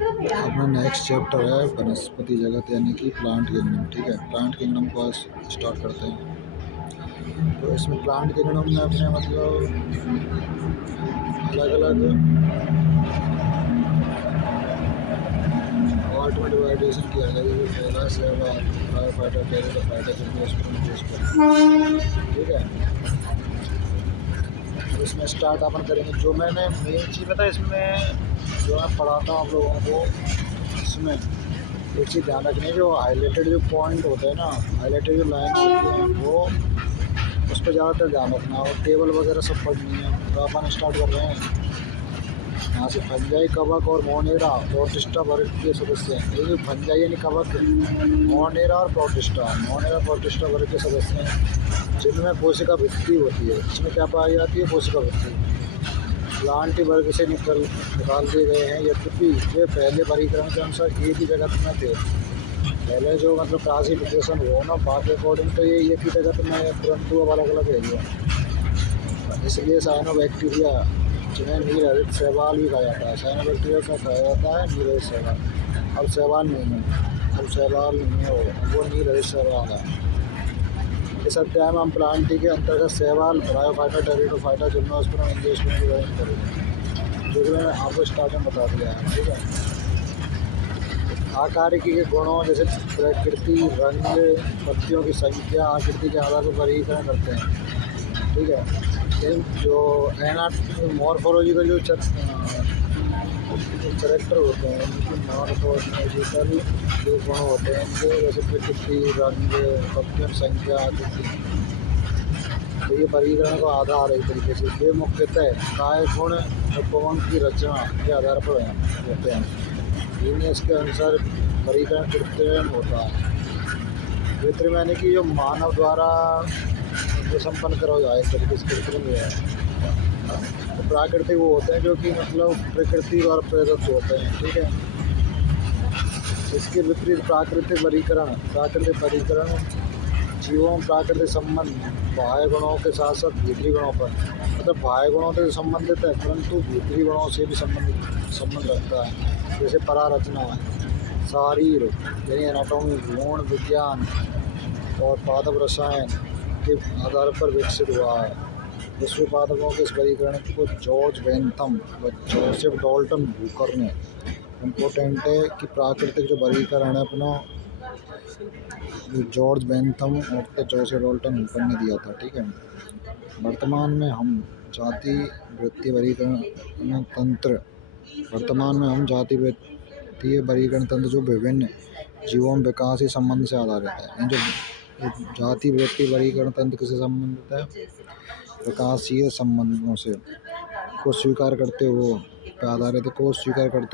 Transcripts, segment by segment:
अपना next chapter है वनस्पति जगत यानी कि प्लांट किंगडम। ठीक है, प्लांट किंगडम को आज स्टार्ट करते हैं। तो इसमें प्लांट किंगडम में अपने मतलब अलग अलग पार्ट में डिवाइडेशन किया गया है। जैसे पहला शैवाल, फाइटर, टेरिडोफाइटा, जिम्नोस्पर्म। ठीक है, तो इसमें स्टार्ट अपन करेंगे। जो मैंने मेन चीज़ बताया इसमें जो मैं पढ़ाता हूँ आप लोगों को, इसमें एक चीज़ ध्यान रखनी है, जो हाईलाइटेड जो पॉइंट होते हैं ना, हाईलाइटेड जो लाइन होती है वो उस पर ज़्यादातर ध्यान रखना, और टेबल वगैरह सब पढ़नी है। तो अपन स्टार्ट कर रहे हैं यहाँ से। फंजाई, कवक और मोनेरा प्रोटिस्टा वर्ग के सदस्य हैं। ये जो फंजाई यानी कवक, मोनेरा और प्रोटिस्टा वर्ग के सदस्य हैं जिनमें कोशिका भित्ति होती है। इसमें क्या पाई जाती है? कोशिका भित्ति। प्लांट वर्ग से निकाल दिए गए हैं, यद्यपि वे पहले वर्गीकरण के अनुसार एक ही जगत में थे। पहले जो मतलब क्लासिफिकेशन हो ना, बात के अकॉर्डिंग तो ये एक ही जगत में है, परंतु अब अलग अलग है गया। इसलिए साइनोबैक्टीरिया जिन्हें नीलहरित शैवाल भी कहा जाता है, साइनोबैक्टीरिया को कहा जाता है नीलहरित शैवाल। अब शैवाल नहीं है, अब शैवाल नहीं है, वो नीलहरित शैवाल है। इस अध्याय में हम प्लांटी के अंतर्गत शैवाल, ब्रायोफाइटा, टेरिडोफाइटा, जिम्नोस्पर्म, एंजियोस्पर्म के बारे में करेंगे, जो कि मैंने आपको स्टार्ट में बता दिया है। ठीक है, आकारिकी के गुणों जैसे प्रकृति, रंग, पत्तियों की संख्या आकृति के आधार पर वर्गीकरण करते हैं। ठीक है, लेकिन जो मॉर्फोलॉजिकल जो कैरेक्टर होते हैं, उनकी मॉर्फोलॉजिकल जो गुण होते हैं इनके, जैसे प्रकृति, रंग, पत्तियों की संख्या आकृति, तो ये वर्गीकरण का आधार है। एक तरीके से ये मुख्यतः काय गुण उपवंग की रचना के आधार पर होते हैं। जीनियस के अनुसार वर्गीकरण कृत्रिम होता है। कृत्रिम यानी कि जो मानव द्वारा जो संपन्न करा जाए, एक तरीके से कृत्रिम है। तो प्राकृतिक वो होते हैं जो कि मतलब प्रकृति द्वारा प्रेरित होते हैं। ठीक है, इसके विपरीत प्राकृतिक वर्गीकरण जीवों में प्राकृतिक संबंध बाह्य गुणों के साथ साथ भीतरी गुणों पर, मतलब बाह्य गुणों से संबंधित है परंतु भीतरी गुणों से भी संबंध रखता है। जैसे परारचना, शारीर यानी एनाटॉमी, भ्रूण विज्ञान और पादप रसायन के आधार पर विकसित हुआ है। विश्व पादपों के इस वर्गीकरण को जॉर्ज बेंथम व जोसेफ डॉल्टन बुकर ने, इम्पोर्टेंट है कि प्राकृतिक जो वर्गीकरण है अपना जॉर्ज बेंथम और जोसेफ डॉल्टन बुकर ने दिया था। ठीक है, वर्तमान में हम जाति वृत्ति वर्गीकरण तंत्र जो विभिन्न जीवों में विकास संबंध से आधारित है। जो जाति वृत्ति वर्गीकरण तंत्र किससे संबंधित है? विकासीय संबंधों से को स्वीकार करते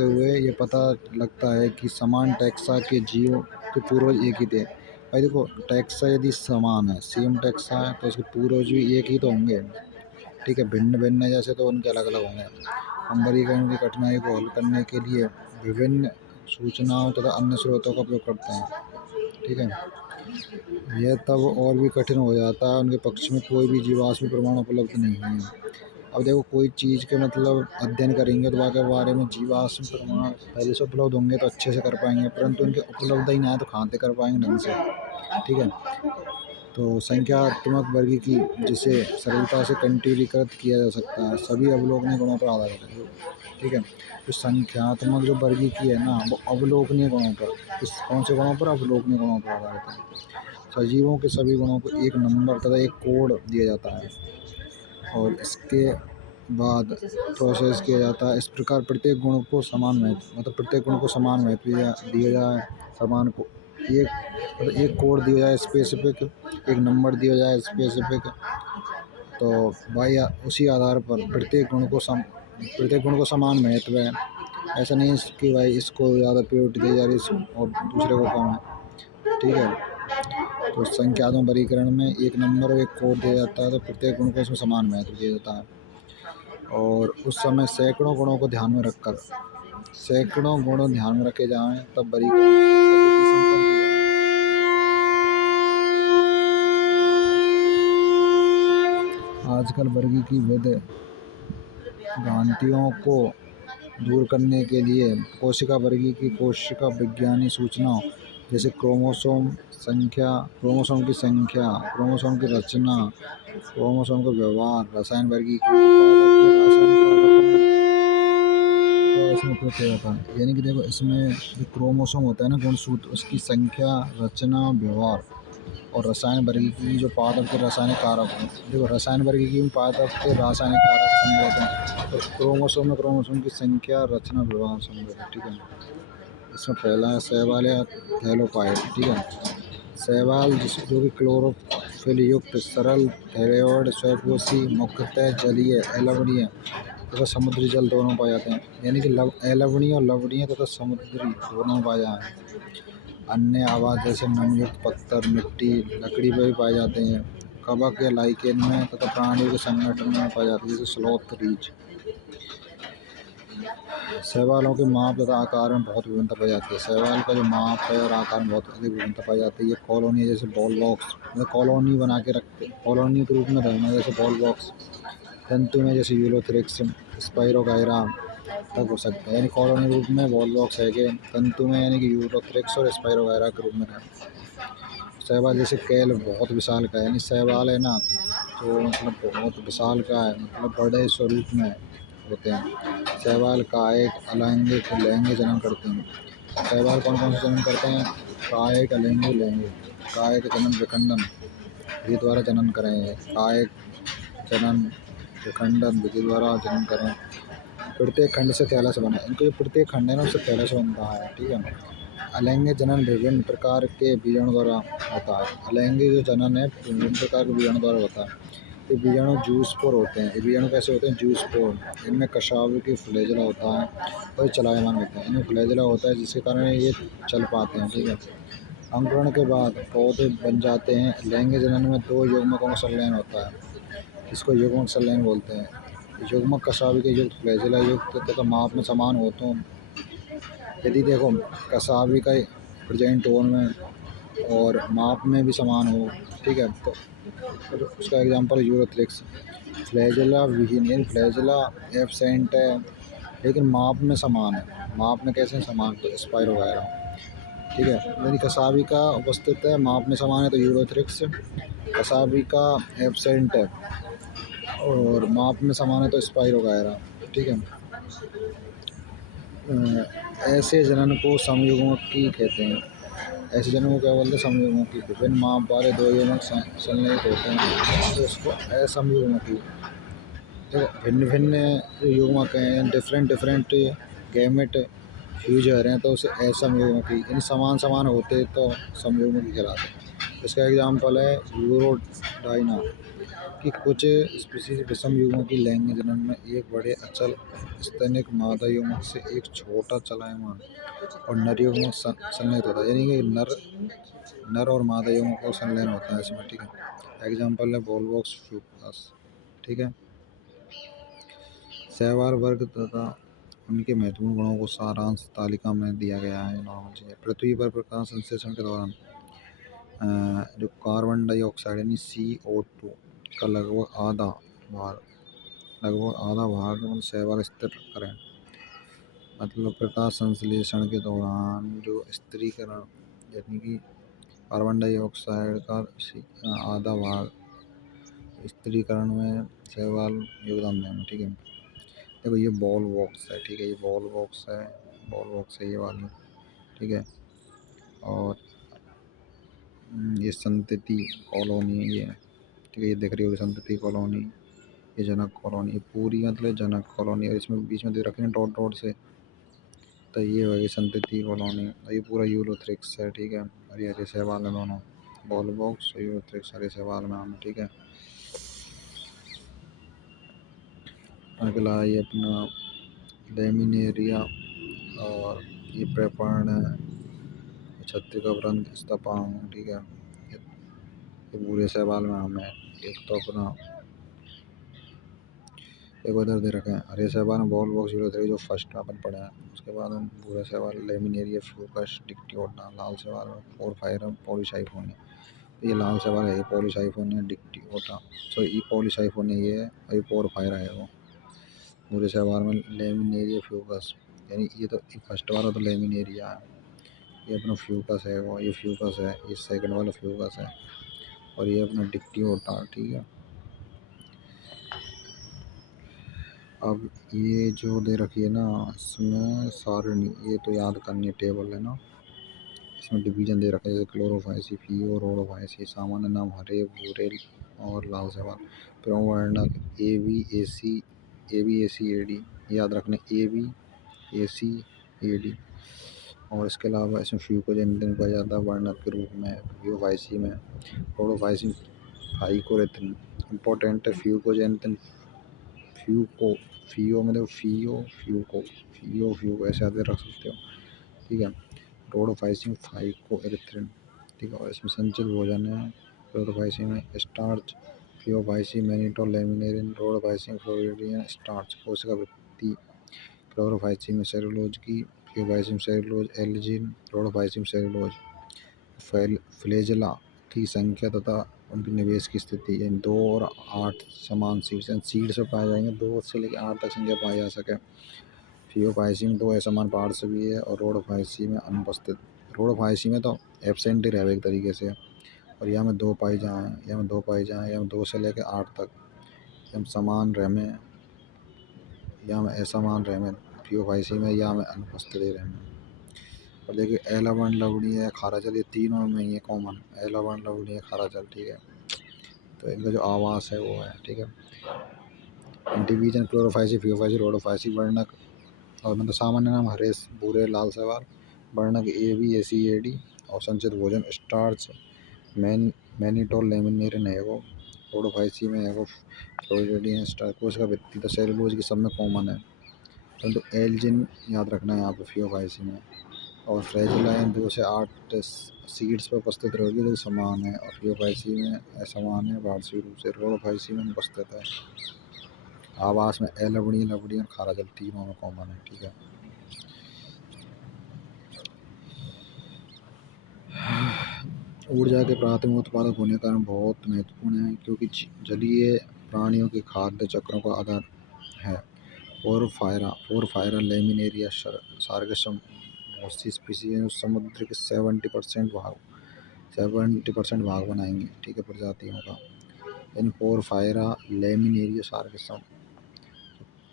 हुए ये पता लगता है कि समान टैक्सा के जीवों के पूर्वज एक ही थे। भाई देखो, टैक्सा यदि समान है, सेम टैक्सा है, तो इसके पूर्वज भी एक ही तो होंगे। ठीक है, भिन्न भिन्न जैसे तो उनके अलग अलग होंगे। हम वर्गीकरण की कठिनाई को हल करने के लिए विभिन्न सूचनाओं तथा अन्य स्रोतों का उपयोग करते हैं। ठीक है, यह तब और भी कठिन हो जाता है उनके पक्ष में कोई भी जीवाश्म प्रमाण उपलब्ध नहीं है। अब देखो, कोई चीज़ के मतलब अध्ययन करेंगे तो के बारे में जीवाश्म प्रमाण पहले से उपलब्ध होंगे तो अच्छे से कर पाएंगे, परंतु उनके उपलब्ध ही ना है तो कहाँ से कर पाएंगे ढंग से। ठीक है, तो संख्यात्मक वर्गी की जिसे सरलता से कंट्रीकृत किया जा सकता है, सभी अवलोकनीय गुणों पर आधारित है। ठीक है, तो संख्यात्मक जो वर्गी की है ना, वो अवलोकनीय गुणों पर, इस कौन से गुणों पर? अवलोकनीय गुणों पर आधारित है। सजीवों के सभी गुणों को एक नंबर तथा एक कोड दिया जाता है और इसके बाद प्रोसेस किया जाता है। इस प्रकार प्रत्येक गुण को समान महत्व दिया जाए, समान को एक कोड दिया जाए स्पेसिफिक, एक नंबर दिया जाए स्पेसिफिक। तो भाई उसी आधार पर प्रत्येक गुण को समान महत्व है। ऐसा नहीं है कि भाई इसको ज़्यादा प्रायोरिटी दी जा रही है और दूसरे को कम है। ठीक है, तो संख्यात्मक वर्गीकरण में एक नंबर और एक कोड दिया जाता है, तो प्रत्येक गुण को इसमें समान महत्व दिया जाता है। और उस समय सैकड़ों गुणों को ध्यान में रखे जाएं तब वर्गीकरण आजकल वर्गी की विधि भ्रांतियों को दूर करने के लिए कोशिका वर्गी की कोशिका विज्ञानी सूचनाओं जैसे क्रोमोसोम की संख्या, क्रोमोसोम की रचना, क्रोमोसोम का व्यवहार, रसायन वर्गीकृत उत्पादक के रासायनिक कारकों का इसमें उपयोग किया जाता है। यानी कि देखो इसमें जो क्रोमोसोम होता है ना गुणसूत्र, उसकी संख्या, रचना, व्यवहार और रसायन वर्गीकी जो पादप के रासायनिक कारक हैं। देखो रसायन वर्गीकी में पादप के रासायनिक कारक सम्मिलित हैं। तो क्रोमोसोम में क्रोमोसोम की संख्या, रचना, व्यवहार सम्मिलित है। ठीक है, इसमें पहला है शैवाल या थैलोपाइड। ठीक है, शैवाल जो कि क्लोरोफिल युक्त सरल थैलेओड स्वयंपोषी मुख्यतः जलीय अलवणीय तथा समुद्री जल दोनों पाए जाते हैं। यानी कि अलवणीय और लवणीय तथा समुद्री दोनों पाए जाते हैं। अन्य आवास जैसे नमयुक्त पत्थर, मिट्टी, लकड़ी में भी पाए जाते हैं। कवक या लाइकेन में तथा प्राणियों के संगठन में पाए जाते हैं जैसे स्लॉथ, रीछ। शैवालों के माप तथा आकार में बहुत विभिन्नता पाई जाती है। शैवाल का जो माप है और आकार में बहुत अधिक विभिन्नता पाई जाती है। ये कॉलोनी जैसे बॉल बॉक्स में कॉलोनी बना के रखते हैं, कॉलोनी के रूप में रहना जैसे बॉल बॉक्स। तंतु में जैसे यूलोथ्रिक्स, स्पाइरोगाइरा तक हो सकता है। यानी कॉलोनी रूप में बॉल बॉक्स है कि तंतु में यानी कि यूलोथ्रिक्स और स्पाइरोगाइरा के रूप में है। शैवाल जैसे कैल बहुत विशाल का है, यानी शैवाल है ना तो मतलब बहुत विशाल का है, मतलब बड़े स्वरूप में होते हैं। शैवाल कायिक, अलैंगिक, लैंगिक जनन करते हैं। शैवाल कौन कौन से जनन करते हैं? कायिक, अलैंगिक, लैंगिक। कायिक जनन विखंडन विधि द्वारा जनन करें। कायिक जनन विखंडन विधि द्वारा जनन करें। प्रत्येक खंड से थैलस बना है। इनको जो प्रत्येक खंड है ना उससे थैलस बनता है। ठीक है, अलैंगिक जनन विभिन्न प्रकार के बीजाणु द्वारा होता है। अलैंगिक जो जनन है विभिन्न प्रकार के बीजाणु द्वारा होता है। ये बीजाणु जूस्पोर होते हैं। ये बीजाणु कैसे होते हैं? जूस्पोर। इनमें कशाव की फ्लैजेला होता है और ये चलायमान होते हैं। इनमें फ्लैजेला होता है जिसके कारण ये चल पाते हैं। ठीक है, अंकुरण के बाद पौधे बन जाते हैं। लैंगिक जनन में दो युग्मकों का संलयन होता है, इसको युग्मक संलयन बोलते हैं। युग्मक कशावी के युक्त, फ्लैजेला युक्त तथा माप में समान हो तो यदि देखो कसावी का प्रेजेंट टोन में और माप में भी समान हो, ठीक है, तो उसका एग्जांपल यूरोथ्रिक्स। फ्लैजेला विहीन यानी फ्लैजेला एब्सेंट है लेकिन माप में समान है। माप में कैसे समान? तो स्पाइरोगायरा। ठीक है, यदि कसावी का उपस्थित है, माप में समान है तो यूरोथ्रिक्स। कसावी का एब्सेंट है और माप में समान है तो स्पाइरोगायरा। ठीक है, ऐसे जनन को समयुग्मकी कहते हैं। ऐसे जनन को क्या बोलते हैं? समयुग्मकी। विभिन्न माप वाले दो युग्मक संलयित होते हैं तो उसको असमयुग्मकी। तो भिन्न भिन्न युग्मक हैं, डिफरेंट डिफरेंट गैमेट फ्यूज हो रहे हैं तो उसे असमयुग्मकी। इन समान समान होते तो समयुग्मकी कहलाते हैं। इसका एग्जाम्पल है यूरोडाइना कि कुछ स्पीशीज विषम युग्मों की लैंगिक जनन में एक बड़े अचल स्तनिक मादा युग्मक से एक छोटा चलायमान और नर युग्मक संलयित होता है। यानी कि नर और मादा युग्मक को संलयन होता है इसमें। ठीक है, एग्जाम्पल है वोल्वोक्स फ्यूकस। ठीक है, शैवाल वर्ग तथा उनके महत्वपूर्ण गुणों को सारांश तालिका में दिया गया है। नॉर्मल चीज़ है। पृथ्वी पर प्रकाश संश्लेषण के दौरान जो कार्बन डाइऑक्साइड यानी CO2 का लगभग आधा भाग मतलब शैवाल स्थिर करें। मतलब प्रकाश संश्लेषण के दौरान जो स्थिरीकरण यानी कि कार्बन डाइऑक्साइड का आधा भाग स्थिरीकरण में शैवाल योगदान देंगे। ठीक है, देखो ये बॉल बॉक्स है। ठीक है, ये बॉल बॉक्स है, बॉल बॉक्स है ये वाली। ठीक है, और ये संतति कॉलोनी है ये। ठीक है, ये देख रही होगी संतति कॉलोनी, ये जनक कॉलोनी, ये पूरी मतलब जनक कॉलोनी और इसमें बीच में दे रखे हैं डॉट डॉट से, तो ये हो गई संतति कॉलोनी। ये पूरा यूलोथ्रिक्स है। ठीक है, और ये हरे शैवाल है दोनों, बॉल बॉक्स और यूलोथ्रिक्स हरे शैवाल में हम। ठीक है, अगला ये अपना लेमिनेरिया और ये प्रेपर्ण है, छत्रिका वृंत स्तपांग। ठीक है, ये पूरे शैवाल में हम है। एक तो अपना एक उधर दे रखे हैं हरे शैवाल में बॉल बॉक्स यूलोथ्रिक्स जो फर्स्ट में अपन पढ़े हैं। उसके बाद हम भूरा शैवाल लेमिनेरिया फ्यूकस डिक्टियोटा, लाल शैवाल में पोरफायरम पॉलीसाइफोनिया। ये लाल शैवाल है, ये पॉलीसाइफोनिया डिक्टियोटा। सो ये पॉलीसाइफोनिया ये है और ये पोरफायरा है वो। पूरे शैवाल में लेमिनेरिया फ्यूकस, यानी ये तो फर्स्ट वाला तो लेमिनेरिया है, ये अपना फ्यूकस है, वो ये फ्यूकस है, ये सेकंड वाला फ्यूकस है, और ये अपना डिक्टियोटा। ठीक है, अब ये जो दे रखी है ना, इसमें सारणी ये तो याद करनी है, टेबल है ना, इसमें डिवीजन दे रखा है, जैसे क्लोरोफाइसी, फियो, रोडोफाइसी, सामान्य नाम हरे भूरे और लाल शैवाल, प्रवर्णक ए बी ए सी याद रखना, ए बी ए सी और इसके अलावा इसमें फ्यूकोजेनिथिन पाया जाता है वर्णक के रूप में, फ्यूफाइसी में, रोडोफाइसी फाइकोरेथिन इंपॉर्टेंट है, फ्यूकोजेनिथिन फ्यूको फियो मतलब फ्यूको ऐसे आते रख सकते हो। ठीक है, रोडोफाइसिन फाइकोएरिथ्रिन। ठीक है, और इसमें संचित भोजन है, रोडोफाइसिन में starch, Phaeophyceae mannitol laminarin, Rhodophyceae floridean starch, कोशिका वृद्धि, क्लोरोफाइसिन में सेलुलोज की, Phaeophyceae cellulose algin, Rhodophyceae cellulose, flagella की संख्या तथा उनके निवेश की स्थिति, इन 2 और 8 समान सीड्स में पाए जाएंगे, 2 से लेकर 8 तक संख्या पाई जा सके। फियोफाइसी में 2 असमान पार्ट्स भी है और रोडोफाइसी में अनुपस्थित, रोडोफाइसी में तो एबसेंट ही रहे एक तरीके से, और यहाँ में 2 पाई जाएँ, यहाँ में 2 पाई जाएँ, यहाँ में 2 से लेकर 8 तक, यहाँ में समान रहमे, यहाँ में असमान रहमे फियोफाइसी में, यहाँ में अनुपस्थित ही रहमे। और देखिए एलावन लवणीय है, खारा जल, ये तीनों में ही है कॉमन, एलावन लवणीय खारा जल। ठीक है, तो इनका जो आवास है वो है। ठीक है, डिवीजन क्लोरोफाइसी, फियोफाइसी, रोडोफाइसी, वर्णक और मतलब सामान्य नाम हरे भूरे लाल शैवाल, वर्णक ABACAD, और संचित भोजन स्टार्च मैनिटोल लेमिनेरिन है वो, रोडोफाइसी में है वो फ्लोरिडियन स्टार, कोशिका वृद्धि तो सेलुलोज की सब में कॉमन है, परंतु एल्जिन याद रखना है यहाँ पे फियोफाइसी में, और फ्रेजिलाइन 2 से 8 सीड्स पर उपस्थित रहेगी जो समान है, और फियोफाइसी में असमान है वार्षिक रूप से, रोडोफाइसी में उपस्थित है। आवास में लवणीय लवणीय और खारा जल तीनों में कॉमन है। ठीक है, ऊर्जा के प्राथमिक उत्पादक होने का कारण बहुत महत्वपूर्ण है, क्योंकि जलीय प्राणियों के खाद्य चक्रों का आधार है। पोरफायरा लेमिनेरिया सार्गसम बहुत सी स्पीसीज हैं, समुद्र के 70% भाग बनाएंगे। ठीक है, प्रजातियों का, इन पोरफायरा लेमिनेरिया सार्गसम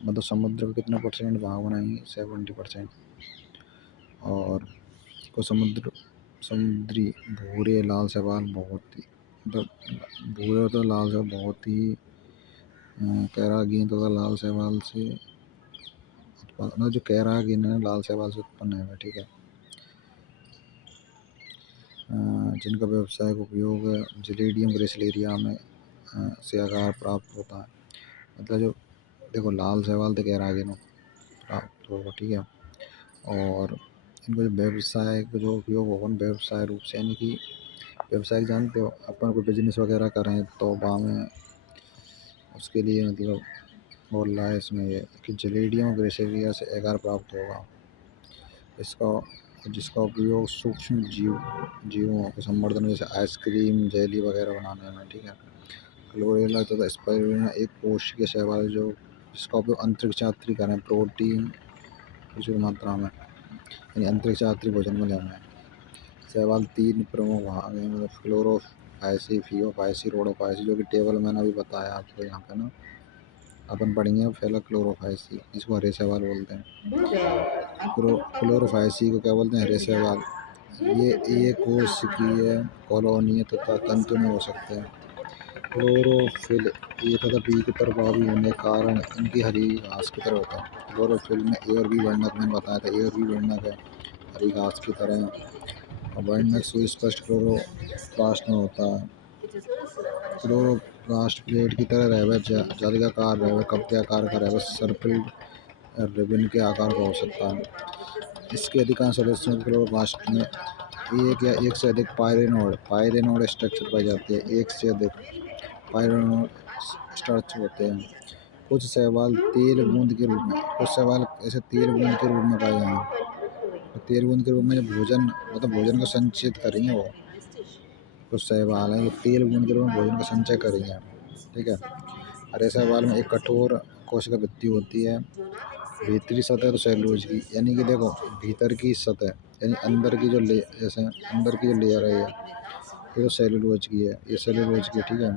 मतलब समुद्र के कितना परसेंट भाग बनाएंगे, 70%, और को समुद्री भूरे लाल शैवाल बहुत ही मतलब भूरे तो लाल शैवाल बहुत ही कैरागीन तथा लाल शैवाल से मतलब जो कैरागीन है लाल शैवाल से उत्पन्न है। ठीक है, जिनका व्यावसायिक उपयोग जलेडियम ग्रेसिलेरिया में से आकार प्राप्त होता है, मतलब जो देखो लाल शैवाल तो कैरागीन प्राप्त होगा। ठीक है, और इनको जो व्यवसाय जो उपयोग होगा व्यवसाय रूप से, यानी कि व्यवसाय जानते हो अपन कोई बिजनेस वगैरह करें तो वहाँ में उसके लिए मतलब बोल रहा है इसमें ये कि जलेडियम ग्रेसिलिया से एगार प्राप्त होगा, इसका जिसका उपयोग सूक्ष्म जीवों के संवर्धन जैसे आइसक्रीम जेली वगैरह बनाने में। ठीक है, क्लोरेला तथा स्पाइरुलिना एक कोशिकीय शैवाल जो जिसका उपयोग अंतरिक्ष यात्री करें प्रोटीन प्रचुर मात्रा में, यानी अंतरिक्ष यात्री भोजन में लेना है। शैवाल 3 प्रमुख भाग हैं, मतलब क्लोरोफाइसी, फियोफाइसी, रोडोफाइसी, जो कि टेबल मैंने अभी बताया आपको यहाँ पे ना, अपन पढ़ेंगे पहला क्लोरोफाइसी, इसको हरे शैवाल बोलते हैं। क्लोरोफाइसी को क्या बोलते हैं, हरे शैवाल। ये एक कोशिकीय कॉलोनी तथा तंतु में हो सकते हैं। क्लोरोफिल ए तथा बी की प्रभावी होने के कारण इनकी हरी घास की तरह होता है। क्लोरोफिल में ए और बी वर्णक मैंने बताया था, ए और बी वर्णक है, हरी घास की तरह, और वर्णक सुस्पष्ट क्लोरोप्लास्ट में होता है। क्लोरोप्लास्ट प्लेट की तरह रहवे, जालिकाकार रहवे, कप्त्याकार का रहवे, सर्पिल रिबन के आकार का हो सकता है। इसके अधिकांश सदस्यों के क्लोरोप्लास्ट में एक या एक से अधिक पायरेनोड स्ट्रक्चर पाई जाती है, एक से अधिक पायरेनोड स्ट्रक्चर होते हैं। कुछ शैवाल तेल बूंद के रूप में, कुछ शैवाल ऐसे तेल बूंद के रूप में पाए जाएंगे, तो तेल बूंद के रूप में जब भोजन मतलब भोजन को संचित करेंगे वो, कुछ शैवाल हैं ये तेल बूंद के रूप में भोजन का संचय करेंगे। ठीक है, हरे शैवाल में एक कठोर कोशिका भित्ति होती है, भीतरी सतह तो सेलुलोज की, यानी कि देखो भीतर की सतह यानी अंदर की जो ले जैसे अंदर की जो लेयर है ये तो सेलुलोज की है, ये सेलुलोज की है, ठीक है।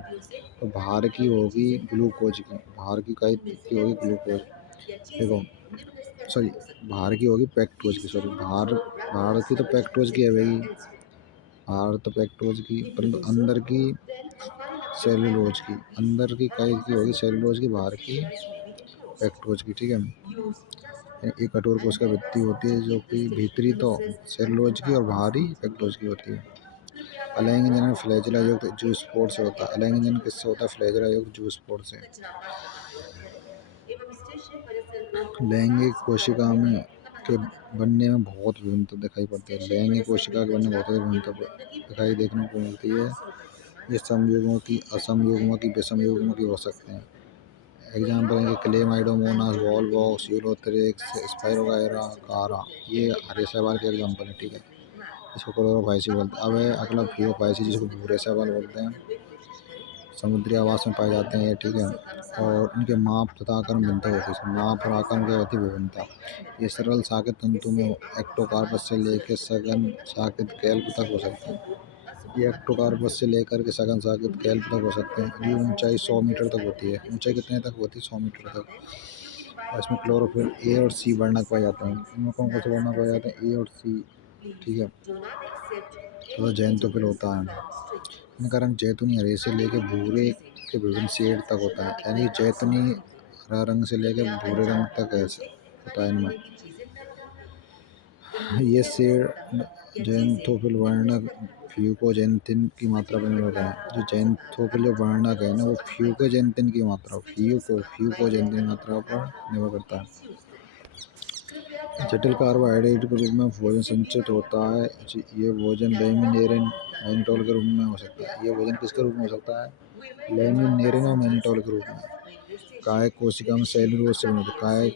तो बाहर की होगी ग्लूकोज की, बाहर की की होगी ग्लूकोज, देखो सॉरी बाहर की होगी पेक्टोज की, सॉरी बाहर बाहर की तो पेक्टोज की है भाई, बाहर तो पेक्टोज की, परंतु अंदर की सेलुलोज की, अंदर की काई की होगी सेलुलोज की, बाहर की पेक्टोज की, ठीक है। एक कठोर कोशिका भित्ति होती है जो कि भीतरी तो सेलुलोज की और बाहरी पेक्टोज की होती है। अलैंगिक जनन फ्लैजिला युक्त जूस स्पोर से होता है, अलैंगिक जनन किससे होता है, फ्लैजिला युक्त जूस स्पोर से। लैंगिक कोशिका में के बनने में बहुत विभिन्नता दिखाई पड़ती है, लैंगिक कोशिका के बनने में बहुत विभिन्नता दिखाई देखने को मिलती है। ये समयुग्मों की, असमयुग्मों की, विषमयुग्मों की हो सकते हैं। एग्जाम्पल है क्लेमाइडोमोनास, वॉलवॉक्स, यूलोथेरिक्स, स्पाइरोगायरा, कारा, ये हरे शैवाल के एग्जाम्पल है, ठीक है। इसको क्लोरोफाइसी बोलते हैं। अब है अगला फियोफाइसी, जिसको भूरे शैवाल बोलते हैं, समुद्री आवास में पाए जाते हैं ये, ठीक है। और इनके माप तथा आकार में भिन्नता होती है, माप और आकार में क्या होती है, विभिन्नता। ये सरल साकेत तंतु में एक्टोकार्पस से लेकर सघन साकेत कैल्प तक हो सकते हैं, ये एक्टोकार्पस से लेकर के सघन साकेत कैल्प तक हो सकते हैं। इनकी ऊंचाई 100 मीटर तक होती है, ऊंचाई कितने तक होती है, 100 मीटर तक। और इसमें क्लोरोफिल ए और सी वर्णक पाए जाते हैं, इनमें कौन कौन से वर्णक पाए जाते हैं, ए और सी, ठीक है। तो जैंतोफिल होता है, इनका रंग जैतूनी हरे से लेकर भूरे के विभिन्न शेड तक होता है, यानी जैतूनी हरा रंग से लेकर भूरे रंग तक ऐसे होता है इनमें। ये शेड जैंथोफिल वर्णक फ्यूकोजेंथिन की मात्रा पर निर्भर है, जो जैंथोफिल जो वर्णक है ना वो फ्यूकोजेंथिन की मात्रा फ्यूकोजेंथिन की मात्रा पर निर्भर करता है। जटिल कार्बोहाइड्रेट के रूप में भोजन संचित होता है, ये भोजन लेमिनेरिन मैनिटोल के रूप में हो सकता है, ये भोजन किसके रूप में हो सकता है, लेमिनेरिन और मैनिटोल के रूप में। काय कोशिका में सेलुलोज से बनी होती है, काय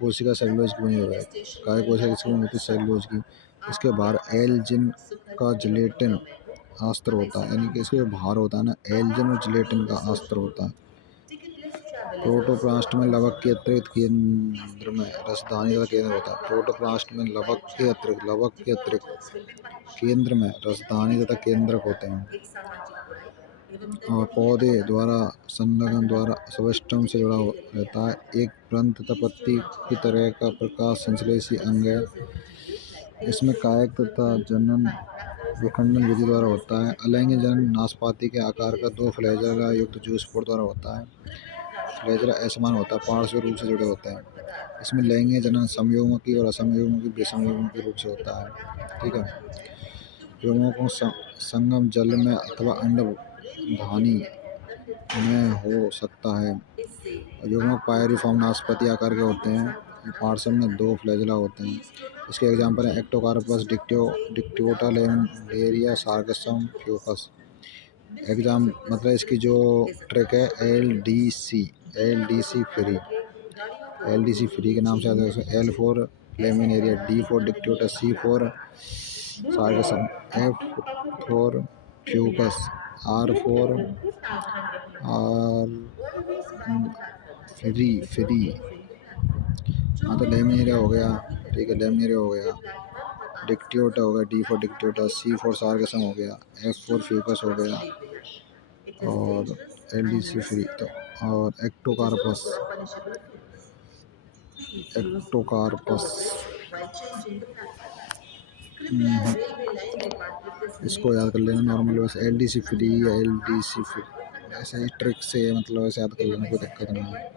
कोशिका सेलुलोज की बनी होती है, काय कोशिका किसकी बनी होती है, सेलुलोज की। इसके बाहर एल्जिन का जिलेटिन अस्त्र होता है, यानी कि इसके बाहर होता है ना एल्जिन और जिलेटिन का अस्त्र होता है। प्रोटोप्लास्ट में लवक के अतिरिक्त केंद्र में रसधानी का केंद्र होता है, प्रोटोप्लास्ट में लवक के अतिरिक्त केंद्र में रसधानी तथा केंद्रक होते हैं। और पौधे द्वारा संलग्न द्वारा सबस्टम से जुड़ा रहता है, एक प्रंत तथा पत्ती की तरह का प्रकाश संश्लेषी अंग है। इसमें कायक तथा जनन विखंडन विधि द्वारा होता है। अलैंगिक जनन नाशपाती के आकार का 2 फ्लैजेला युक्त जूस्पोर द्वारा होता है। फ्लैजेला असमान होता है, पार्श्व रूप से जुड़े होते हैं। इसमें लैंगिक जनन समयुग्मकी और असमयुग्मकी विषमयुग्मकी रूप से होता है, ठीक है। युग्मों को संगम जल में अथवा अंडधानी में हो सकता है। युग्मक पायरिफॉर्म नाशपाती आकार के होते हैं, पार्श्व में 2 फ्लैजेला होते हैं। इसके एग्जाम्पल हैं एक्टोकार्पस, डिक्टियोटा, लेमडेरिया, सार्गसम, फ्यूकस। एग्जाम मतलब इसकी जो ट्रिक है एल डी सी फ्री के नाम से आता है। L for Laminaria, D for Dictyota, C for Sargassum, F for Fucus, R for R free. हाँ तो लेमिनेरिया हो गया, ठीक है, लेमिनेरिया हो गया, डिक्टियोटा हो गया, D for Dictyota, C for Sargassum हो गया, एफ फॉर फ्यूकस हो गया, और एल डी सी फ्री तो। और एक्टोकार्पस इसको याद कर लेना नॉर्मल, बस एल डी सी फ्री या एल डी सी फ्री ऐसे ही ट्रिक से मतलब ऐसे याद कर लेना, कोई दिक्कत नहीं है।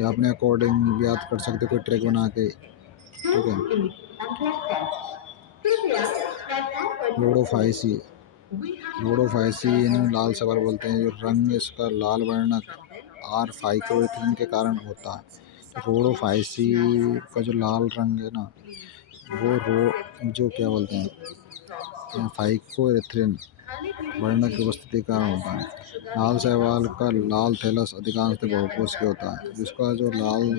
या अपने अकॉर्डिंग याद कर सकते हो कोई ट्रिक बना के, ठीक है। लोडोफाइसी, लोडोफाइसी इन्हें लाल सवाल बोलते हैं, जो रंग इसका लाल वर्णक आर फाइकोइथिन के कारण होता है। रोडोफाइसी का जो लाल रंग है ना वो जो क्या बोलते हैं फाइकोइथिन वर्णक की उपस्थिति का कारण होता है। लाल शैवाल का लाल थैलस अधिकांशतः बहुकोषीय होता है, जिसका जो लाल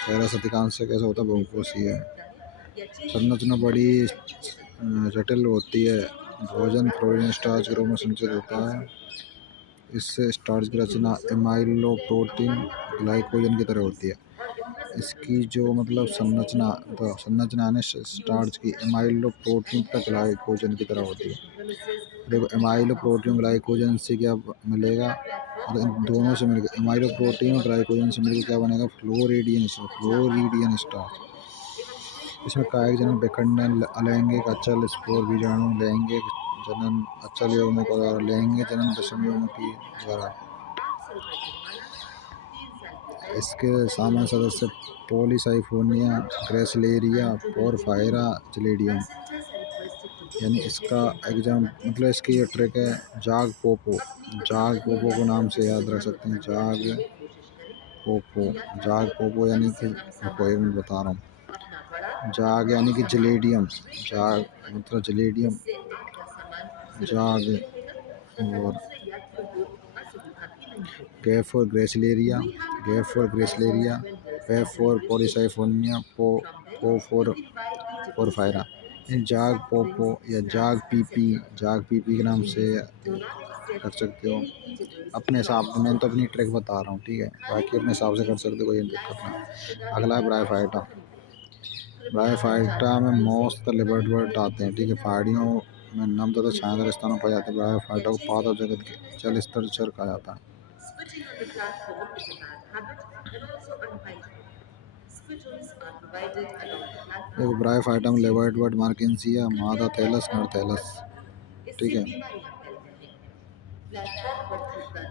थैलस अधिकांश से कैसे होता है, बहुकोषीय है। संरचना बड़ी जटिल होती है, भोजन फ्लोरीन स्टार्च के रूप में संचित होता है। इससे स्टार्च की रचना एमाइलोप्रोटीन ग्लाइकोजन की तरह होती है। इसकी जो मतलब संरचना, तो संरचना है ना स्टार्च की एमाइलो प्रोटीन तथा ग्लाइकोजन की तरह होती है। देखो एमाइलो प्रोटीन ग्लाइकोजन से क्या मिलेगा, और इन दोनों से मिलकर एमाइलो प्रोटीन और ग्लाइकोजन से मिलकर क्या बनेगा, फ्लोरिडियन स्टार्च। इसमें कायिक जनन विखंडन, अलैंगिक अचल स्पोर बीजाणु, लैंगिक जनन अचल यौगिकों के द्वारा, लैंगिक जनन विषम यौगिक द्वारा। इसके सामान्य सदस्य पॉलीसाइफोनिया, ग्रेसिलेरिया, पोरफायरा, जलेडियम। यानी इसका एग्जाम मतलब इसकी ये ट्रिक है, जाग पोपो को नाम से याद रख सकते हैं, जाग पोपो यानी कि कोई मैं बता रहा हूँ, जाग यानी कि जलेडियम, जाग मतलब जलेडियम, जाग, और gap for gracilaria, web for Polysiphonia, पो फॉर पोरफायरा। जाग पोपो या जाग पीपी के नाम से कर सकते हो अपने हिसाब से। मैं तो अपनी ट्रिक बता रहा हूँ, ठीक है, बाकी अपने हिसाब से कर सकते हो, कोई दिक्कत नहीं। अगला है ब्रायोफाइटा। ब्रायोफाइटा में मॉस तथा लिबर्टबर्ट आते हैं, ठीक है। पहाड़ियों में नम तथा छायादार स्थानों पर जाते हैं। ब्रायोफाइटा को पादप जगत के जल स्तर चर कहा जाता है। देखो ब्रायोफाइटा में लिबर्टबर्ट, मार्केंसिया, मादा थैलस, नर थैलस, ठीक है।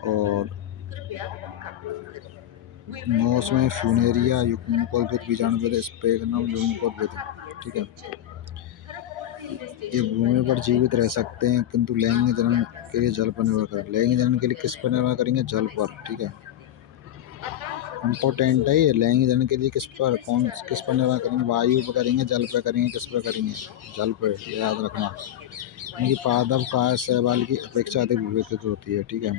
और मॉस में फ्यूनेरिया, युग्मकोद्भिद, बीजाणुविद, स्पेगनम युग्मकोद्भिद, ठीक है। ये भूमि पर जीवित रह सकते हैं किंतु लैंगिक जनन के लिए जल पर निर्भर करें। लैंगिक जनन के लिए किस पर निर्भर करेंगे, जल पर, ठीक है। इम्पोर्टेंट है ये, लैंगिक जनन के लिए किस पर निर्भर करेंगे, वायु पर करेंगे, जल पर करेंगे, किस पर करेंगे, जल पर, याद रखना। इनकी पादप काय शैवाल की अपेक्षा अधिक विकसित होती है, ठीक है।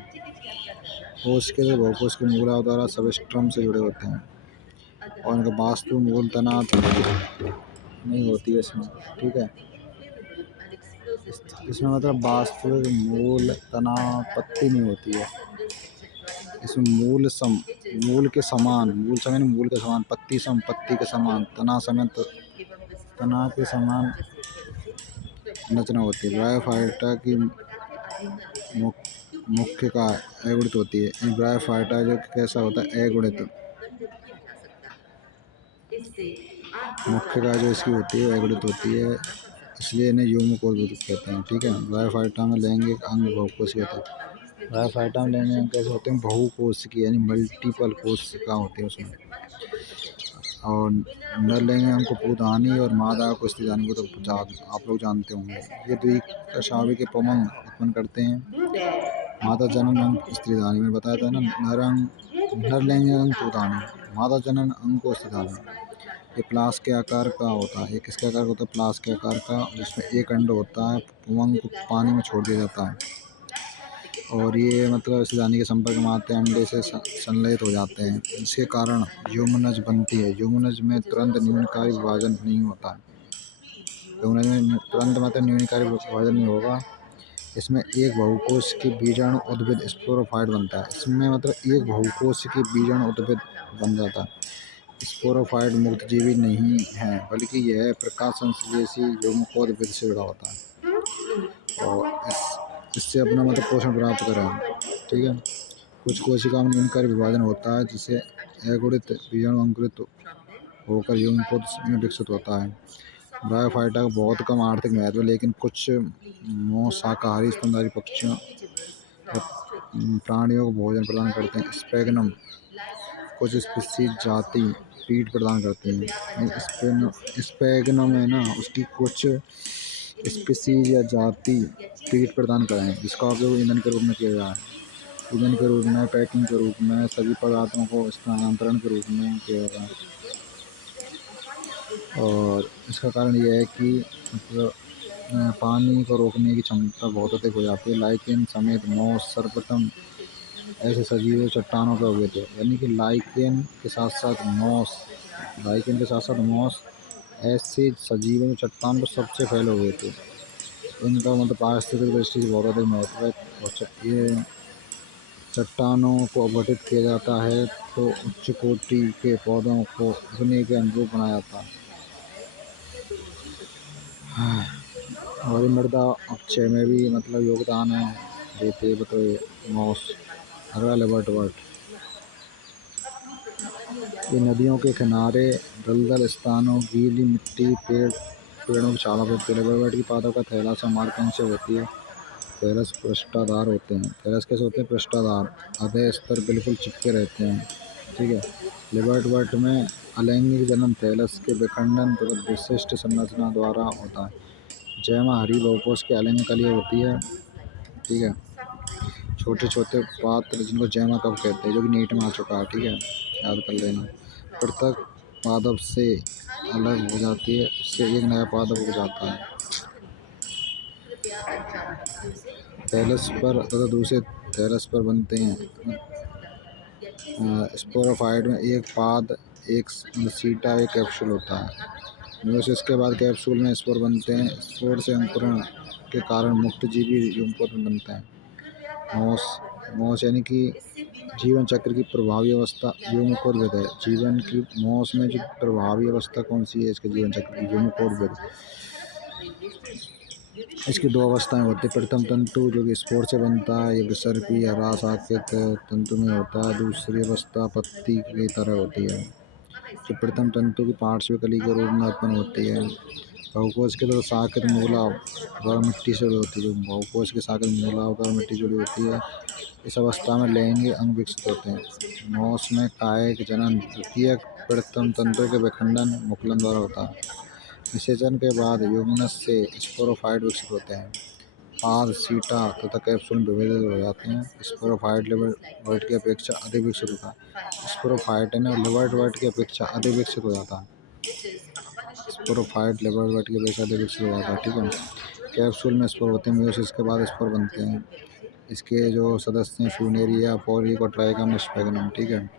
कोश के बहुकोश के मूलाधार द्वारा सबस्ट्रम से जुड़े होते हैं, और इनका वास्तु मूल तना नहीं होती है इसमें, ठीक है। इसमें मतलब वास्तविक मूल तना पत्ती नहीं होती है। इसमें मूल के समान, मूल के समान, पत्ती के समान, तना के समान रचना होती है। ब्रायोफाइटा की मुख्य का एगुणित होती है। ब्रायोफाइटा जो कैसा होता है, एगुणित। मुख्य का जो इसकी होती है एगुणित होती है, इसलिए इन्हें युग्मकोद्भिद कहते हैं, ठीक है। ब्रायोफाइटा में लैंगिक अंग बहुकोशिकीय होता है। ब्रायोफाइटा में लैंगिक अंग कैसे होते हैं, बहुकोशिकीय यानी मल्टीपल कोशिका होती है उसमें। और नर लैंगिक अंग को पुदानी और मादा को स्त्रीदानी को तो आप लोग जानते होंगे। ये द्विकशावी के पमंग उत्पन्न करते हैं। मादा जनन अंग स्त्रीदानी में बताया था ना, नर लैंगिक अंग पुदानी, मादा जनन अंग को स्त्रीदानी। ये प्लास के आकार का होता है। ये किसके आकार का होता है, प्लास के आकार का, जिसमें एक अंड होता है। पुंग को पानी में छोड़ दिया जाता है, और ये मतलब स्त्रीदानी के संपर्क में आते हैं, अंडे से संलयित हो जाते हैं। इसके कारण यूमनज बनती है। यूमनज में तुरंत न्यूनकारी विभाजन नहीं होता है। यूमनज में तुरंत मतलब न्यूनकारी विभाजन नहीं होगा। इसमें एक बहुकोश की बीजाणु उद्भिद स्पोरोफाइट बनता है। इसमें मतलब एक बहुकोश की बीजाणु उद्भिद बन जाता है। स्पोरोफाइट मुक्तजीवी नहीं है, बल्कि यह प्रकाश संश्लेषी युग्मकोद्भिद से जुड़ा होता है, और इससे अपना मतलब पोषण प्राप्त करें, ठीक है। कुछ कोशिकाओं में न्यूनकारी विभाजन होता है, जिसे अगुणित बीजाणु अंकुरित होकर युग्मकोद्भिद में विकसित होता है। ब्रायोफाइटा का बहुत कम आर्थिक महत्व है, लेकिन कुछ शाकाहारी स्तनधारी पक्षियों प्राणियों को भोजन प्रदान करते हैं। स्पेगनम, कुछ स्पीसीज जाति पीट प्रदान करती हैं। स्पेगनम है ना, उसकी कुछ स्पीसीज या जाति पीट प्रदान करें, जिसका उपयोग ईंधन के रूप में किया जाए, ईंधन के रूप में, पैकिंग के रूप में, सभी पदार्थों को स्थानांतरण के रूप में किया जाए। और इसका कारण यह है कि मतलब पानी को रोकने की क्षमता बहुत अधिक हो जाती है। लाइकेन समेत मॉस सर्वप्रथम ऐसे सजीव चट्टानों पर हुए थे, यानी कि लाइकेन के साथ साथ मॉस ऐसे सजीव चट्टान पर सबसे फैले हुए थे। इनका मतलब पारिस्थितिक दृष्टि से बहुत अधिक महत्व है। ये चट्टानों को अपघटित किया जाता है तो उच्च कोटि के पौधों को उगने के अनुरूप बनाया जाता है। और ये मृदा अपक्षय में भी मतलब योगदान है देते हैं तो मॉस। अगला लिबर्ट वर्ट, ये नदियों के किनारे दलदल स्थानों गीली मिट्टी पेड़ों की छाला होती है। लिबर्ट वर्ट की पादों का थैलास मार्किंग से होती है। थैलस पृष्ठाधार होते हैं। थैलस कैसे होते हैं? पृष्ठाधार, आधे स्तर बिल्कुल चिपके रहते हैं। ठीक है। लिबर्ट वर्ट में अलैंगिक जन्म थैलस के विखंडन तुरंत विशिष्ट संरचना द्वारा होता है। जैमा हरी बहुकोश की अलैंगिक कली होती है। ठीक है। छोटे छोटे पात्र जिनको जैमा कब कहते हैं, जो कि नीट में आ चुका है। ठीक है, याद कर लेना। पृथक पादप से अलग हो जाती है, उससे एक नया पादप उग जाता है। थैलस पर तथा दूसरे थैलस पर बनते हैं। स्पोरोफाइट में एक पाद, एक सीटा, एक कैप्सूल होता है। मेयोसिस के बाद कैप्सूल में स्पोर बनते हैं। स्पोर से अंकुरण के कारण मुक्त जीवी युग्मक बनते हैं। मॉस, मॉस यानी कि जीवन चक्र की प्रभावी अवस्था युग्मकोद्भिद है। जीवन की मॉस में जो प्रभावी अवस्था कौन सी है इसके जीवन चक्र की? युग्मकोद्भिद। इसकी दो अवस्थाएं होती है। प्रथम तंतु जो कि स्पोर से बनता है, ये विसर्पी या रास आकृत तंतु में होता है। दूसरी अवस्था पत्ती की तरह होती है, जो प्रथम तंतु की पार्श्व कली के रूप में उत्पन्न होती है। बहुकोश के तो साकृत मूला और मिट्टी से जुड़ी होती है। जो बहुकोश के साकृत मूला और मिट्टी जुड़ी होती है, इस अवस्था में लैंगिक अंग विकसित होते हैं। मॉस में कायिक जनन द्वितीयक प्रथम तंतु के विखंडन मुकुलन द्वारा होता है। निषेचन के बाद युग्मनस से स्पोरोफाइट विकसित होते हैं। पाद, सीटा तथा कैप्सूल में विभेदित हो जाते हैं। स्पोरोफाइट लिबर्ट वर्ट की अपेक्षा अधिक विकसित होता है। स्पोरोफाइट है ना, लिबर्ट वर्ट की अपेक्षा अधिक विकसित हो जाता है। स्पोरोफाइट लिबर्ट वर्ट की अपेक्षा अधिक विकसित हो जाता है। ठीक है। कैप्सूल में स्पोर होते हैं। मेयोसिस के बाद स्पोर बनते हैं। इसके जो सदस्य हैं फ्यूनेरिया, पॉलिक और ट्राइगम स्पैगनम। ठीक है।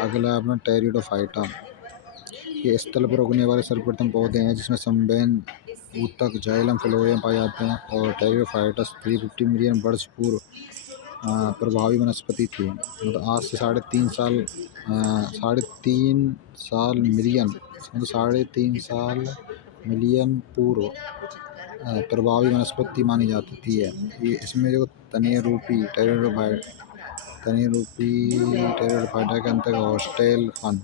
अगला है अपना टेरिडोफाइटा। ये स्थल पर उगने वाले सर्वप्रथम पौधे हैं जिसमें संबेन, ऊतक, जाइलम, फ्लोएम पाए जाते हैं। और टेरिडोफाइटस 350 मिलियन वर्ष पूर्व प्रभावी वनस्पति थी। मतलब आज से 3.5 साल मिलियन, मतलब 3.5 साल मिलियन पूर्व प्रभावी वनस्पति मानी जाती थी। ये इसमें जो तने रूपी टेरिडोफाइटा के अंतर्गत हॉस्टेल फन,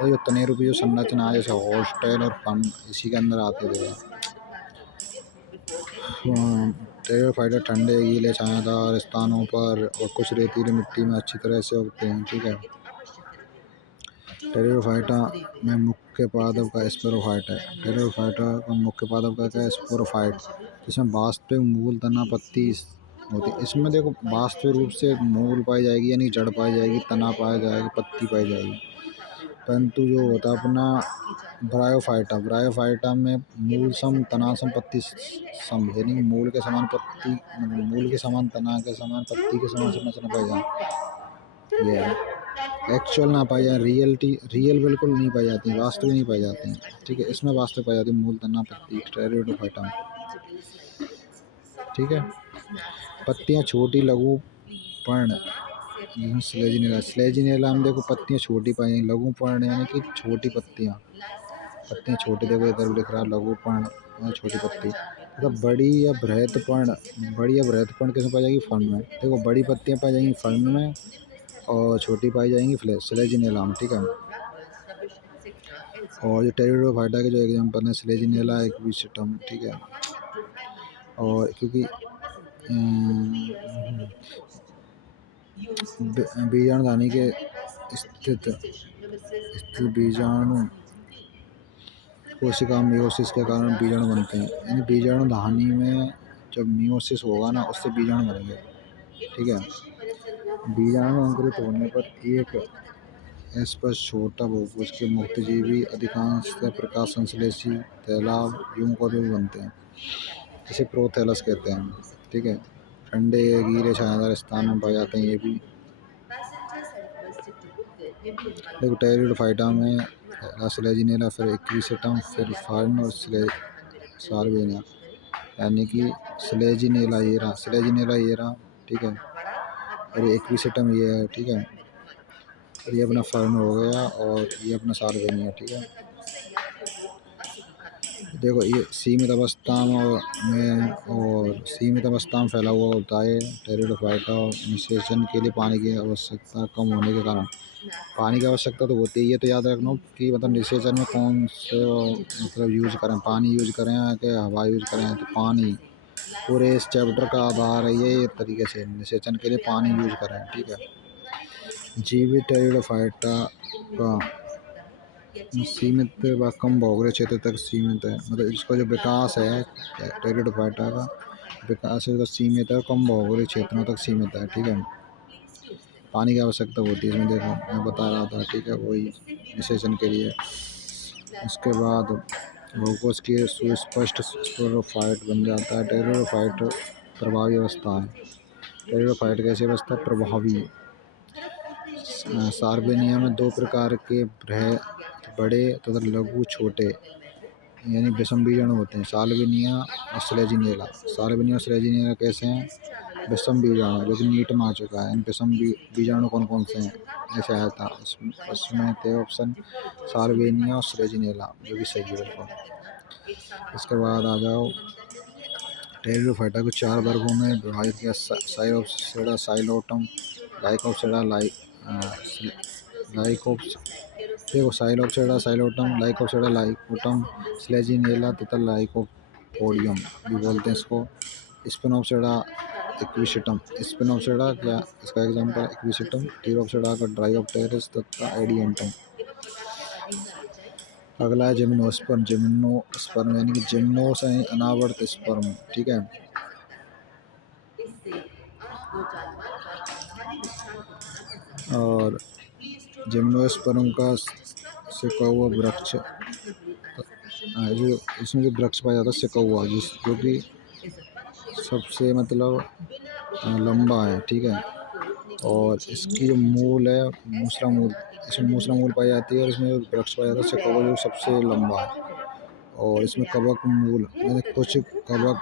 और जो तने रूपी जो संरचना है जैसे हॉस्टेल और फन इसी के अंदर आते थे। टेरिडोफाइटा ठंडे, गीले, छायादार स्थानों पर और कुछ रेतीली मिट्टी में अच्छी तरह से उगते हैं। ठीक है। टेरिडोफाइटा में मुख्य पादप का स्पोरोफाइट है। टेरिडोफाइटा का मुख्य पादप का क्या है? स्पोरोफाइट, जिसमें वास्तविक मूल, तना, पत्ती होती है। इसमें देखो वास्तविक रूप से मूल पाई जाएगी, यानी जड़ पाई जाएगी, तना पाया जाएगा, पत्ती पाई जाएगी। परंतु जो होता है अपना ब्रायोफाइटा, ब्रायोफाइटा में मूल सम, तना सम, पत्ती सम, यानी मूल के समान पत्ती, मूल के समान, तना के समान, पत्ती के समान संरचना पाई जाए। ये है एक्चुअल ना पाई जाए, रियल बिल्कुल नहीं पाई जाती, वास्तविक नहीं पाई जाती हैं। ठीक है। इसमें वास्तविक पाई जाती है मूल, तना, पत्ती टेरिडोफाइटा में। ठीक है। पत्तियां छोटी, लघु, पर्ण। स्लेजिनेला, स्लेजिनेला में देखो पत्तियां छोटी पाई जाएंगी। लघु पर्ण यानी कि छोटी पत्तियां, पत्तियां छोटी, देखो इधर भी लिख रहा है लघु पर्ण और छोटी पत्ती। मतलब बड़ी या बृहत पर्ण, बड़ी या बृहत पर्ण किसमें पाई जाएगी? फर्न में। देखो बड़ी पत्तियां पाई जाएंगी फर्न में और छोटी पाई जाएंगी स्लेजिनेला में। ठीक है। और जो टेरिडोफाइटा के जो एग्जाम्पल है स्लेजिनेला, एक्विस्टम। ठीक है। और क्योंकि बीजाणु धानी के स्थित बीजाणु कोशिका मियोसिस के कारण बीजाणु बनते हैं। यानी बीजाणु धानी में जब मियोसिस होगा ना, उससे बीजाणु बनेंगे। ठीक है। बीजाणु अंकुरित होने पर एक स्पष्ट छोटा बहुकोश के मुक्तजीवी अधिकांशतः प्रकाश संश्लेषी थैलाव युग्मकोद्भिद बनते हैं, जिसे प्रोथैलस कहते हैं। ठीक है। ठंडे, गीले, छायादार स्थान में पाए जाते हैं। ये भी देखो टेरिडोफाइटा में स्लेजिनेला, फिर एक्विसेटम, फिर फर्न और साल्विनिया, यानी कि स्लेजिनेला ये रहा, स्लेजिनेला ये रहा। ठीक है। और ये एक्विसिटम ये है, ठीक है। और ये अपना फर्न हो गया और ये अपना सार्वेनिया, ठीक है। देखो ये सीमित अवस्था में फैला हुआ होता है। टेरिडोफाइटा और निषेचन के लिए पानी की आवश्यकता कम होने के कारण, पानी की आवश्यकता तो होती है, ये तो याद रखना कि मतलब निषेचन में कौन से मतलब यूज करें, पानी यूज करें कि हवा यूज करें। तो पानी पूरे इस चैप्टर का आधार है ये तरीके से, निषेचन के लिए पानी यूज करें, ठीक है। जीवित टेरिडोफाइटा का सीमित व कम भौगोलिक क्षेत्र तक सीमित है, मतलब इसका जो विकास है टेरिडोफाइटा का विकास है, सीमित है और कम भौगोलिक क्षेत्रों तक सीमित है, ठीक है। पानी की आवश्यकता होती है इसमें, देखो मैं बता रहा था, ठीक है, वही निषेचन के लिए। उसके बाद ग्लूकोज की सुस्पष्ट स्पोरोफाइट बन जाता है। टेरिडोफाइट प्रभावी अवस्था है। टेरिडोफाइट कैसी अवस्था? प्रभावी। सार्वेनिया में दो प्रकार के बड़े तथा लघु छोटे यानी विषम बीजाणु होते हैं, साल्विनिया और स्लेजिनेला। साल्विनिया और स्लेजिनेला कैसे हैं? विषम बीजाणु, जो कि नीट में आ चुका है। इन विषम बीजाणु कौन कौन से हैं? ऐसे आया था उसमें थे ऑप्शन साल्विनिया और स्लेजिनेला, जो कि सही है बिल्कुल। इसके बाद आ जाओ, टेरिडोफाइटा को चार वर्गों में विभाजित किया। साइरोप्सिडा साइलोटम, लाइकोप्सिडा लाइकोप्स देखो साइलोप्सिडा साइलोटम, लाइकोप्सिडा लाइकोटम, स्लेजिनेला तथा लाइकोपोडियम भी बोलते हैं इसको। स्पिनोप्सिडा इक्विसिटम, स्पिनोप्सिडा क्या इसका एग्जांपल इक्विसिटम। टीरोप्सिडा का ड्रायोप्टेरिस तथा एडियंटम। अगला है जिम्नोस्पर्म। जिम्नोस्पर्म यानी कि जिम्नोस है अनावर्त स्पर्म, ठीक है। और जिम्नोस्पर्म का सिका हुआ वृक्ष, जो इसमें जो वृक्ष पाया जाता है सिका हुआ, जो कि सबसे मतलब लंबा है, ठीक है। और इसकी जो मूल है मूसला मूल, इसमें मूसला मूल पाई जाती है। और इसमें जो वृक्ष पाया जाता है सिका हुआ, जो सबसे लंबा है। और इसमें कवक मूल यानी कुछ कवक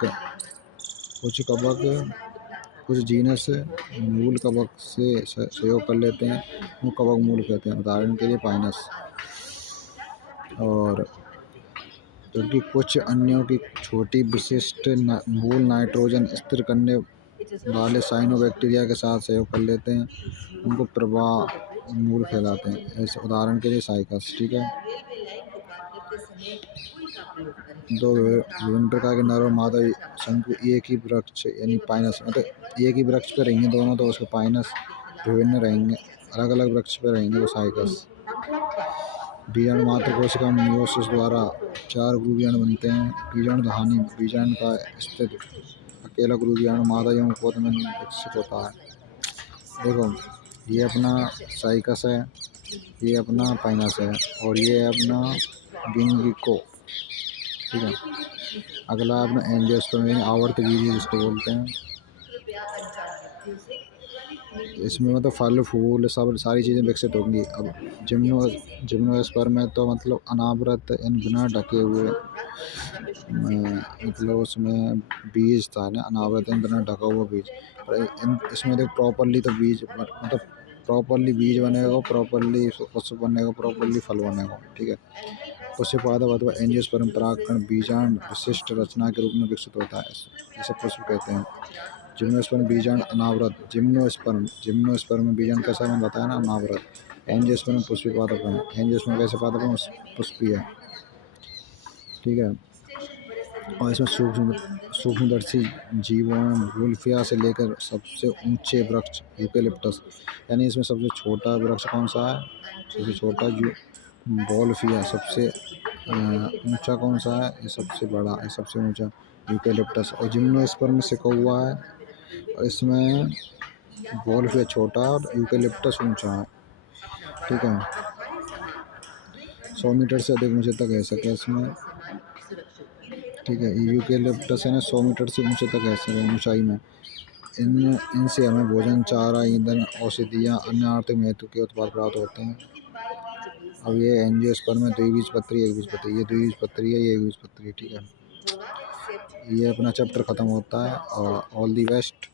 कुछ जीनस मूल कवक से सहयोग कर लेते हैं, वो कवक मूल कहते हैं। उदाहरण के लिए पाइनस। और जबकि कुछ अन्यों की छोटी विशिष्ट मूल नाइट्रोजन स्थिर करने वाले साइनोबैक्टीरिया के साथ सहयोग कर लेते हैं, उनको प्रवाह मूल कहलाते हैं। ऐसे उदाहरण के लिए साइकस, ठीक है। दो विभिन्न प्रकार के नर और मादा शंकु एक ही वृक्ष यानी पाइनस, मतलब एक ही वृक्ष पे रहेंगे दोनों, तो उसके पाइनस। विभिन्न रहेंगे, अलग अलग वृक्ष पे रहेंगे, वो साइकस। बीजाणु मात्र कोशिका मियोसिस द्वारा चार गुरुवियाणु बनते हैं। बीजाणु धानी बीजाणु का स्थित अकेला गुरुवियाणु मादा एवं पौध में विकसित होता है। देखो ये अपना साइकस है, ये अपना पाइनस है, और ये है अपना गिंगिको, ठीक है। अगला अपना एंजियोस्पर्म आवर्त बीज जिसको बोलते हैं। इसमें मतलब फल फूल सब सारी चीज़ें विकसित होंगी। अब जिम्नोस्पर्म में तो मतलब अनावृत इन बिना ढके हुए मतलब उसमें बीज था ना, अनावृत इन बिना ढका हुआ बीज। पर इसमें तो प्रॉपरली तो बीज मतलब प्रॉपरली बीज बनेगा, प्रॉपरली पुष्प बनेगा, प्रॉपरली फल बनेगा, ठीक है। पुष्प पादप अथवा एंजियोस्पर्म परागकण बीजांड विशिष्ट रचना के रूप में विकसित होता है, इसे पुष्प कहते हैं। जिम्नोस्पर्म बीजांड अनावृत, जिम्नोस्पर्म में बीजांड कैसा मैंने बताया ना, अनावृत। एंजियोस्पर्म पुष्पीय पादप है। एंजियोस्पर्म कैसे पादप है? पुष्पीय, ठीक है। और इसमें सूक्ष्मदर्शी जीवों वुल्फिया से लेकर सबसे ऊंचे वृक्ष यूकेलिप्टस, यानी इसमें सबसे छोटा वृक्ष कौन सा है? सबसे छोटा वोल्फिया। सबसे ऊंचा कौन सा है? ये सबसे बड़ा है, सबसे ऊंचा यूकेलिप्टस। और जिम्नोस्पर्म में सिका हुआ है, और इसमें वोल्फिया छोटा और यूकेलिप्टस ऊंचा है, ठीक है। 100 मीटर से अधिक ऊंचे तक है सके इसमें, ठीक है। यूकेलिप्टस है ना 100 मीटर से ऊंचे तक है ऊंचाई में। इनसे हमें भोजन, चारा, ईंधन, औषधियाँ, अन्य आर्थिक महत्व के उत्पाद प्राप्त होते हैं। अब ये एंजियोस्पर्म में द्विबीजपत्री, एकबीजपत्री, ये द्विबीजपत्री है, ये एकबीजपत्री, ठीक है। ये अपना चैप्टर ख़त्म होता है। और ऑल दी बेस्ट।